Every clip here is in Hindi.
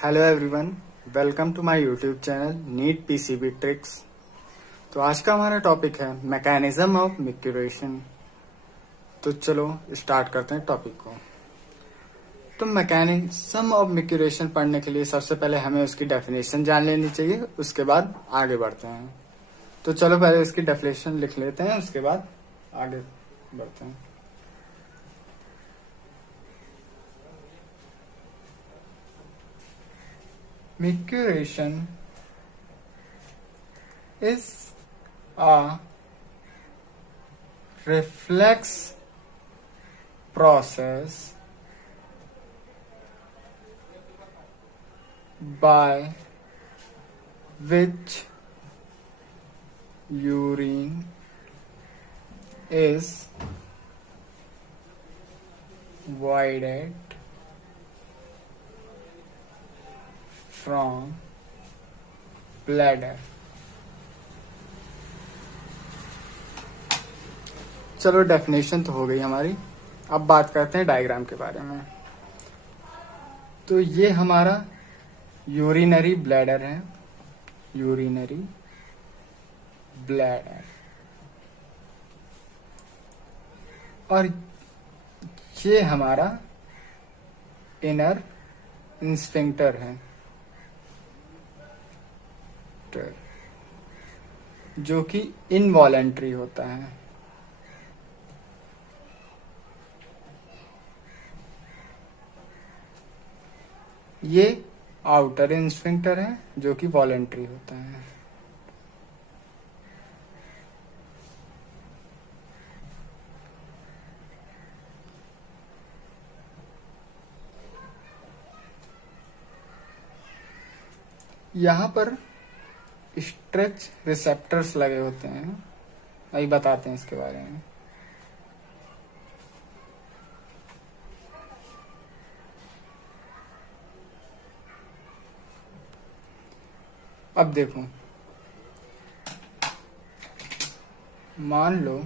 Hello everyone, welcome to my YouTube channel NEET PCB tricks. तो आज का हमारा टॉपिक है मैकेनिज्म ऑफ मिक्यूरेशन। तो चलो स्टार्ट करते हैं टॉपिक को। तो मैकेनिज्म ऑफ मिक्यूरेशन पढ़ने के लिए सबसे पहले हमें उसकी डेफिनेशन जान लेनी चाहिए, उसके बाद आगे बढ़ते हैं। तो चलो पहले इसकी डेफिनेशन लिख लेते हैं, उसके बाद आगे बढ़ते हैं। Micturition is a reflex process by which urine is voided from bladder। चलो डेफिनेशन तो हो गई हमारी, अब बात करते हैं डायग्राम के बारे में। तो ये हमारा यूरिनरी ब्लैडर है, यूरिनरी ब्लैडर, और ये हमारा इनर स्फिंक्टर है, जो कि इनवॉलेंट्री होता है। ये आउटर स्फिंक्टर है जो कि वॉलेंट्री होता है। यहां पर स्ट्रेच रिसेप्टर्स लगे होते हैं, अभी बताते हैं इसके बारे में। अब देखो, मान लो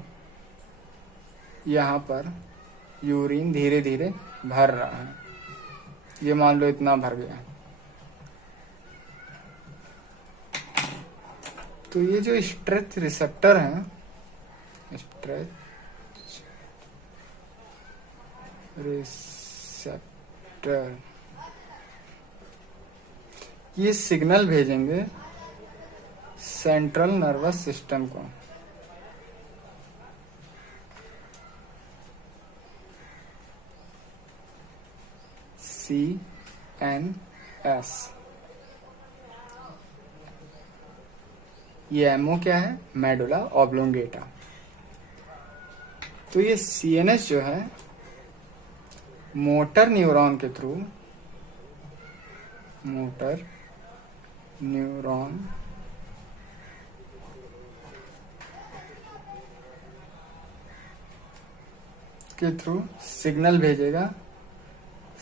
यहां पर यूरिन धीरे धीरे भर रहा है, ये मान लो इतना भर गया। तो ये जो स्ट्रेच रिसेप्टर है, स्ट्रेच रिसेप्टर, ये सिग्नल भेजेंगे सेंट्रल नर्वस सिस्टम को। CNS। ये एमओ क्या है? Medulla oblongata. तो ये CNS जो है मोटर न्यूरॉन के थ्रू, मोटर न्यूरॉन के थ्रू सिग्नल भेजेगा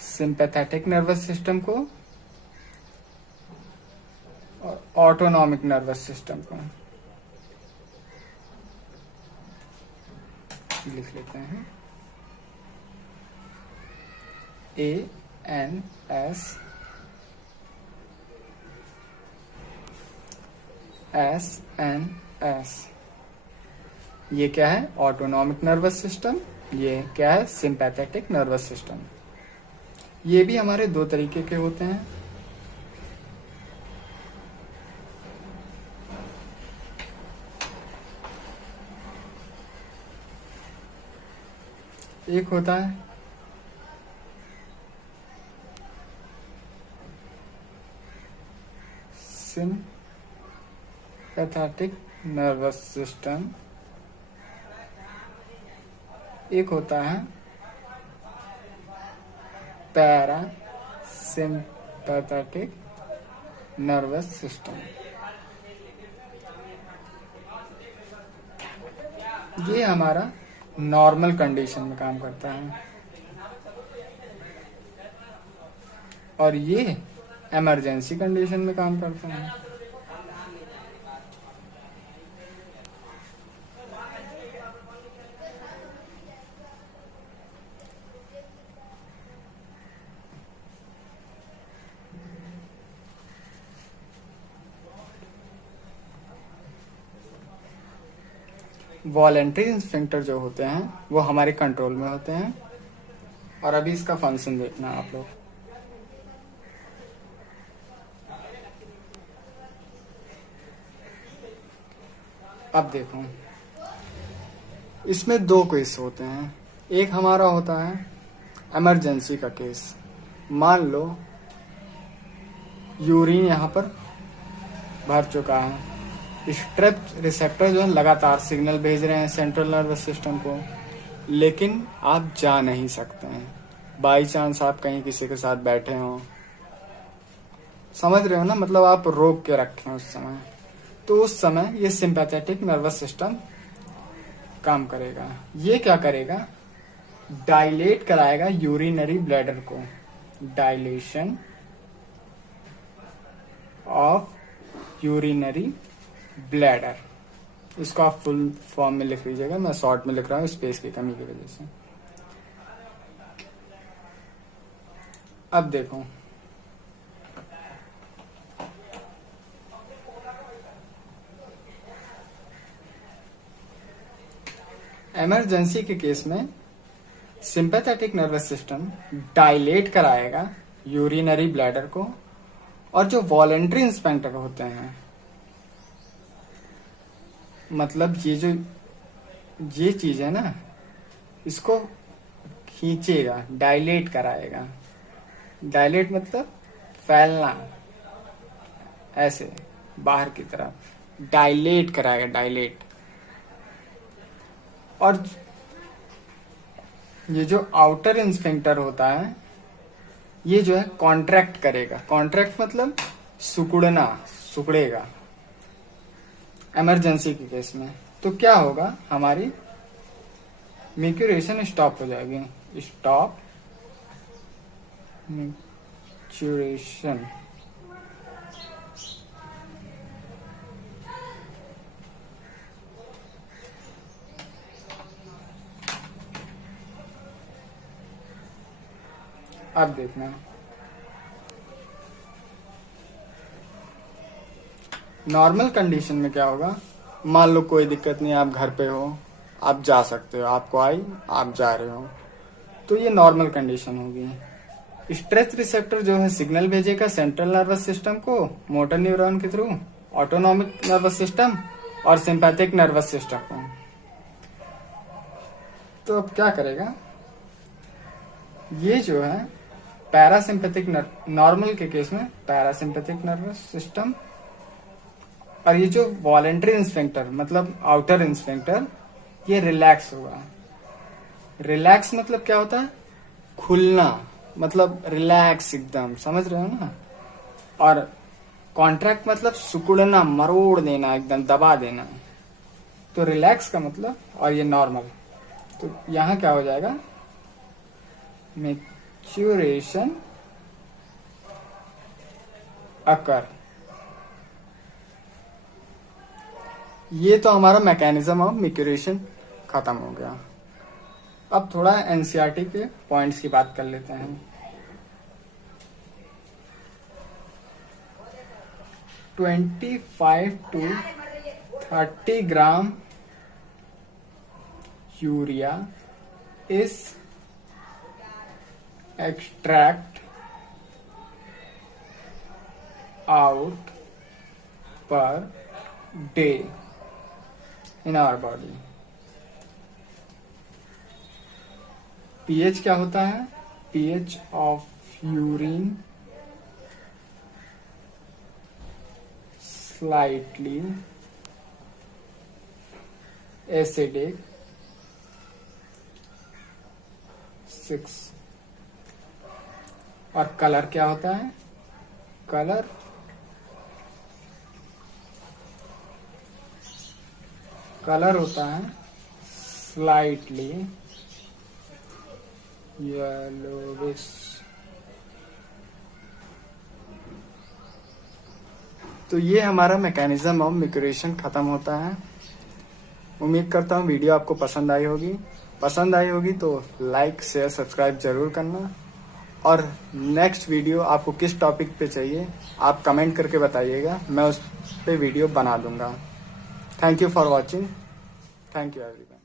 सिंपैथेटिक नर्वस सिस्टम को और ऑटोनॉमिक नर्वस सिस्टम को। लिख लेते हैं ANS, SNS। ये क्या है? Autonomic nervous system. ये क्या है? Sympathetic nervous system. ये भी हमारे दो तरीके के होते हैं। एक होता है सिंपैथेटिक नर्वस सिस्टम, एक होता है पैरा सिंपैथेटिक नर्वस सिस्टम। ये हमारा नॉर्मल कंडीशन में काम करता है और ये इमरजेंसी कंडीशन में काम करता है। वॉलेंट्री स्फिंक्टर जो होते हैं वो हमारे कंट्रोल में होते हैं। और अभी इसका फंक्शन देखना आप लोग। अब देखो, इसमें दो केस होते हैं। एक हमारा होता है इमरजेंसी का केस। मान लो यूरिन यहाँ पर भर चुका है, स्ट्रेप रिसेप्टर जो है लगातार सिग्नल भेज रहे हैं सेंट्रल नर्वस सिस्टम को, लेकिन आप जा नहीं सकते हैं। बाई चांस आप कहीं किसी के साथ बैठे हो, समझ रहे हो ना, मतलब आप रोक के रखे हैं उस समय, तो उस समय ये सिंपैथेटिक नर्वस सिस्टम काम करेगा। ये क्या करेगा, डायलेट कराएगा यूरिनरी ब्लैडर को, डायलेशन ऑफ यूरिनरी ब्लैडर। इसको आप फुल फॉर्म में लिख लीजिएगा, मैं शॉर्ट में लिख रहा हूँ स्पेस की कमी की वजह से। अब देखो, इमरजेंसी के केस में सिंपैथेटिक नर्वस सिस्टम डायलेट कराएगा यूरिनरी ब्लैडर को, और जो वॉलेंट्री इंस्पेक्टर होते हैं, मतलब ये चीज है ना, इसको खींचेगा, डायलेट कराएगा। डायलेट मतलब फैलना, ऐसे बाहर की तरफ डायलेट कराएगा, डायलेट। और ये जो आउटर इंस्फिंक्टर होता है, ये जो है कॉन्ट्रैक्ट करेगा। कॉन्ट्रैक्ट मतलब सिकुड़ना, सिकुड़ेगा इमरजेंसी के केस में। तो क्या होगा, हमारी मिक्यूरेशन स्टॉप हो जाएगी, स्टॉप मिक्यूरेशन। अब देखना, नॉर्मल कंडीशन में क्या होगा, मान लो कोई दिक्कत नहीं, आप घर पे हो, आप जा सकते हो, आपको आई, आप जा रहे हो, तो ये नॉर्मल कंडीशन होगी। स्ट्रेस रिसेप्टर जो है सिग्नल भेजेगा सेंट्रल नर्वस सिस्टम को मोटर न्यूरॉन के थ्रू, ऑटोनॉमिक नर्वस सिस्टम और सिंपैथिक नर्वस सिस्टम को। तो अब क्या करेगा, ये जो है पैरासिम्पैथिक नॉर्मल के केस में पैरासिम्पैथिक नर्वस सिस्टम, और ये जो वॉलेंट्री इंस्फिंक्टर मतलब आउटर इंस्फिंक्टर, ये रिलैक्स होगा। रिलैक्स मतलब क्या होता है, खुलना, मतलब रिलैक्स एकदम, समझ रहे हो ना। और कॉन्ट्रैक्ट मतलब सिकुड़ना, मरोड़ देना, एकदम दबा देना। तो रिलैक्स का मतलब, और ये नॉर्मल, तो यहां क्या हो जाएगा, मैच्यूरेशन अकर। ये तो हमारा मैकेनिज्म ऑफ मैच्यूरेशन खत्म हो गया। अब थोड़ा एनसीईआरटी के पॉइंट्स की बात कर लेते हैं। 25 to 30 gram urea is extract out per day in our body। PH क्या होता है, pH of urine slightly acidic 6। और कलर क्या होता है, कलर होता है स्लाइटली येलोविश। तो ये हमारा मैकेनिज्म ऑफ मैच्यूरेशन खत्म होता है। उम्मीद करता हूँ वीडियो आपको पसंद आई होगी तो लाइक शेयर सब्सक्राइब जरूर करना। और नेक्स्ट वीडियो आपको किस टॉपिक पे चाहिए आप कमेंट करके बताइएगा, मैं उस पे वीडियो बना दूंगा। Thank you for watching. Thank you everyone.